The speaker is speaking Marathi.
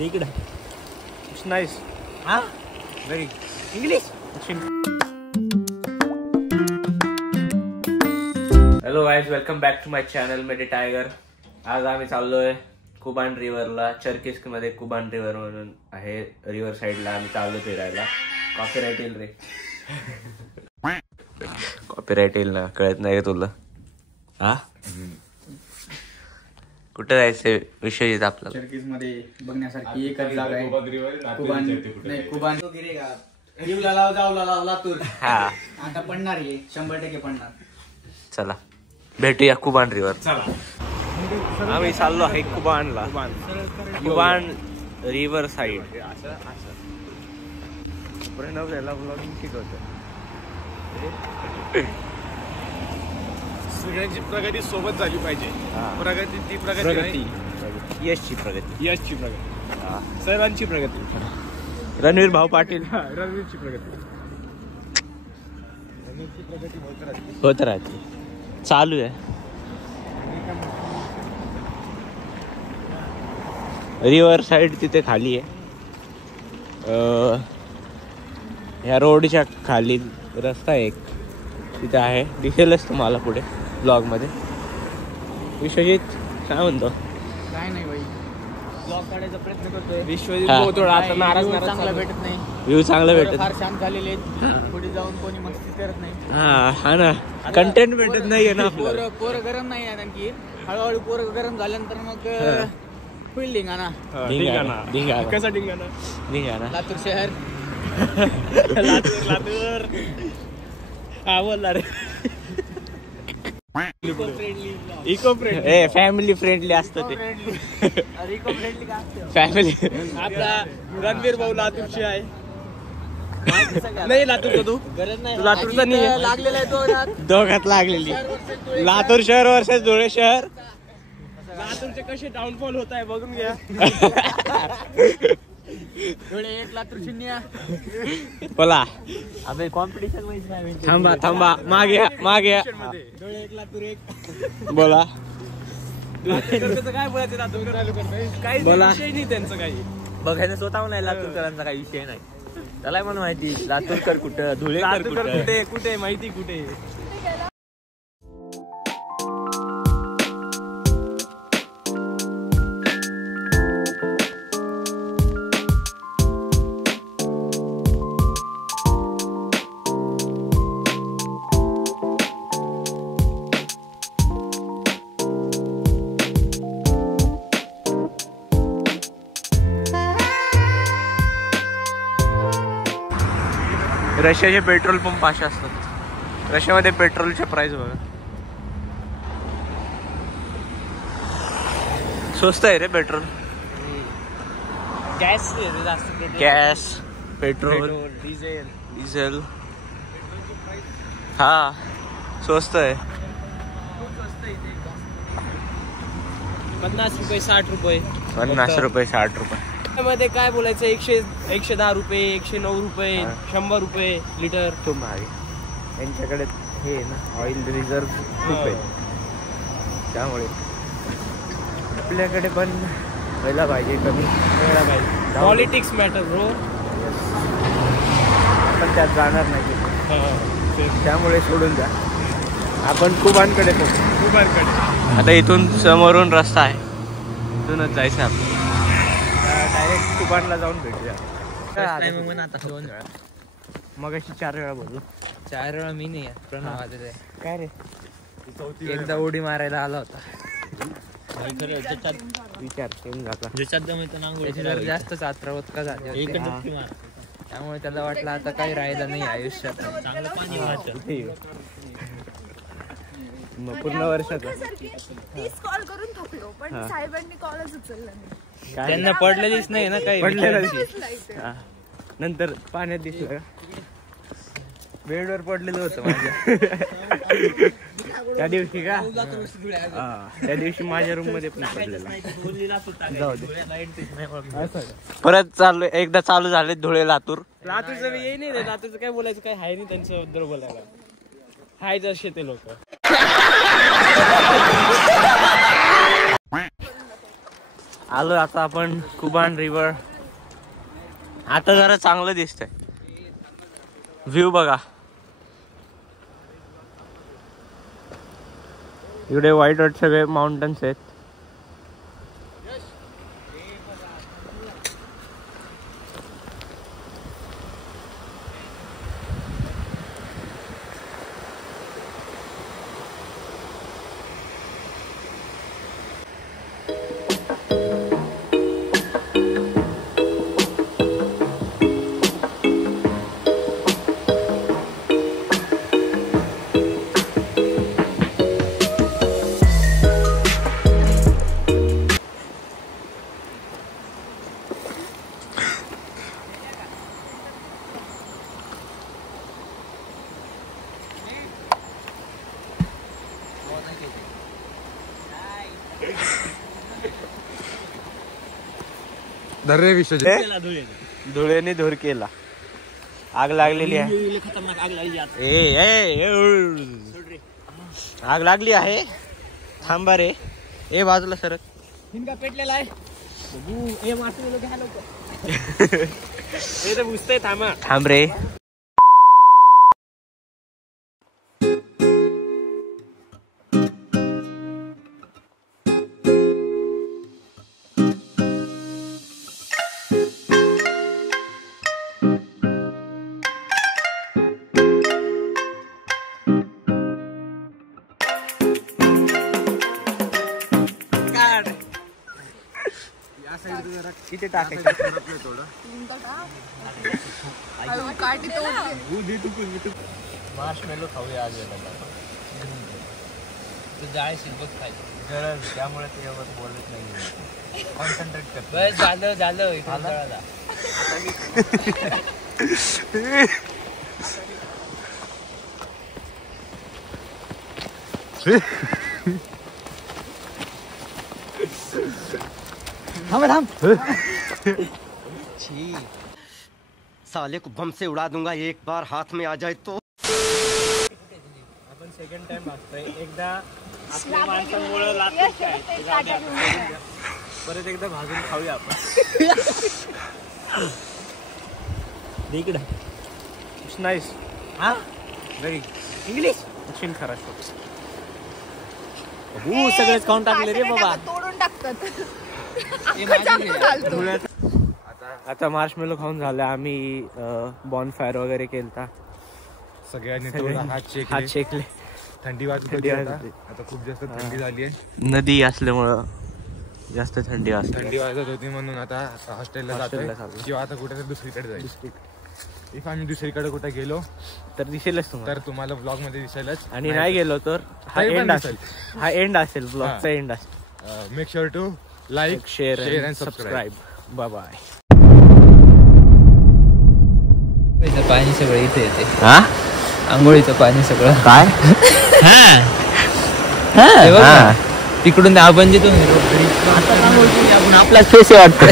इकडं It's nice. हा Very. English. Hello guys, welcome back to my channel Medi Tiger. आज आम्ही चाललोय कुबान रिव्हरला. चर्किस्क मध्ये कुबान रिव्हर म्हणून आहे, रिव्हर साईडला आम्ही चाललो फिरायला. कॉपीराइट येईल रे. कॉपीराइट येईल ना, कळत नाही तुला? हा कुठे जायचंय विषय आपल्याला? चर्किस मध्ये बघण्यासारखी एकच जागा आहे. कुबान नाही, कुबान लातूर. हा आता पडणार आहे, 100% पडणार. चला भेटूया कुबान रिव्हर. चला आम्ही चाललो आहे कुबानला. कुबान रिव्हर साईड. प्रणव त्याला ब्लॉगिंग शिकवतो. सगळ्यांची प्रगती सोबत झाली पाहिजे. प्रगती ती प्रगती यशची प्रगती. यशची प्रगती, सर्वांची प्रगती. रणवीर भाऊ पाटील. रणवीरची प्रगती. होत राहते, चालू आहे. रिव्हर साईड तिथे खाली आहे. ह्या रोडच्या खाली रस्ता एक तिथे आहे, दिसेलच तुम्हाला पुढे ब्लॉग मध्ये. विश्वजित काय म्हणतो? काय नाही भाई, ब्लॉग काढायचा प्रयत्न करतोय. विश्वजित आता नाराज चांगला भेटत नाही. व्ह्यू चांगला भेटत. फार शांत झालेले आहेत. पुढे जाऊन कोणी मस्ती करत नाही. हा ना, कंटेंट भेटत नाहीये ना. पोरं गरम नाही आहे आणखी. हळूहळू पोरं गरम झाल्यानंतर मग होईल धिंगाणा. कसा धिंगाणा? लातूर शहर. लातूर हा बोलला रे. Eco friendly. A family friendly असतं ते. इको फ्रेंडली का असतं? फॅमिली. आपला रणवीर भाऊ लातूरची आहे. नाही लातूरचा तू? गरज नाही. लातूरचा नाही आहे. लागलेला आहे तो. दोघात लागलेली. लातूर शहर वर्सेस धुळे शहर. लातूरचे कसे डाऊनफॉल होत आहे बघून घ्या. धुळे 1 लातूर 0. बोला. अबे कॉम्पिटिशन मध्ये नाही. थांबा मागे धुळे 1 लातूर 1. बोला. लातूरचं काय बोलायचं? लातूर काही बोला. विषय नाही त्यांचं काही. बघायला स्वतःहून नाही, लातूरकरांचा काही विषय नाही. त्याला पण माहिती लातूरकर कुठं, धुळेकर लातूरकर कुठं. कुठे माहिती कुठे. रशियाचे पेट्रोल पंप असे असतात. रशियामध्ये पेट्रोलच्या प्राइस बघा, स्वस्त आहे रे पेट्रोल. गॅस पेट्रोल डिझेल हा स्वस्त आहे. 50 रुपये 60 रुपये 50 रुपये 60 रुपये मध्ये काय बोलायचं. 110 रुपये 109 रुपये 100 रुपये लिटर. तो भारी. त्यांच्याकडे हे ना ऑइल रिझर्व खूप आहे, त्यामुळे आपल्याकडे पण व्हायला पाहिजे, कमी व्हायला पाहिजे. Politics matter bro. पण त्यात जाणार नाही, त्यामुळे सोडून द्या. आपण कुबानकडे आता इथून समोरून रस्ता आहे, इथूनच जायचं आपण. डायरेक्ट कुबानला जाऊन भेटूया. मग अशी 4 वेळा बोललो. 4 वेळा मी नाही प्रणव. काय रे, एकदा उडी मारायला आला होता. विचार सेम झाला. जास्तच आत्रावत का झाले, त्यामुळे त्याला वाटलं आता काही राहिलं नाही आयुष्यात. चांगलं पाणी वाटतं. मग पूर्ण वर्षाचा 30 कॉल करून थकलो, पण साहेबांनी कॉलच उचलला नाही. त्यांना पडलेलीच नाही ना काही. नंतर पाण्यात दिसलं का, बेडवर पडलेलं होतं माझ्या. त्या दिवशी का, त्या दिवशी माझ्या रूम मध्ये पण पडलेलं. जाऊ दे. परत एकदा चालू झाले धुळे लातूर. लातूरचं येई नाही रे. लातूरचं काय बोलायचं, काय आहे नाही त्यांच्याबद्दल बोलायला. हाय जसे ते लोक. आलो आता आपण कुबान रिव्हर. आता जरा चांगलं दिसतंय व्ह्यू बघा. इकडे व्हाईट व्हाईट सगळे माउंटन्स आहेत. धर्रे विश्वजित धुळेने धूर केला. आग लागलेली आहे. आग लागली आहे. थांबा रे. ए बाजूला सरक. हिंगा पेटलेला आहे. हे मासे घ्या लवकर. हे तर बुजतंय. थांबा. थांब रे. किती टाकायचं मार्शमेलो खाऊया आज. तू जाळशील बघ काय गरज त्यामुळे त्यावर बोलत नाही. कॉन्सन्ट्रेट कर. बस झालं इकडून जळाला. साले को बम से उड़ा दूंगा एक बार हाथ में आ जाए तो. आपण सेकंड टाइम वाचतोय. एकदा आपल्या माणसांमुळे लागतं काय. परत एकदा भाजून खाऊया आपण. इकडं इट्स नाईस. हा व्हेरी इंग्लिश मशीन खराब. सगळेच खाऊन टाकले रे बाबा. तोडून टाकतात. आता मार्शमेलो खाऊन झालं. आम्ही बॉनफायर वगैरे केलता. सगळ्यांनी थोडं हात शेकले. थंडी वाजत होती आता खूप जास्त थंडी झाली आहे. नदी असल्यामुळं जास्त थंडी थंडी वाजत होती म्हणून आता हॉस्टेलला जातोय किंवा आता कुठे दुसरीकडे जाईल. इफ आम्ही दुसरीकडे कुठे गेलो तर दिसेलच तुम्हाला. तर तुम्हाला ब्लॉग मध्ये दिसेलच. आणि नाही गेलो तर हा एंड असेल. हा एंड असेल. ब्लॉगचा एंड असेल. Make sure to like share and subscribe. Bye bye. पाणी सगळं इथे येते. हा आंघोळीचं पाणी सगळं काय तिकडून आपण जिथून आपला फेस वाटतं.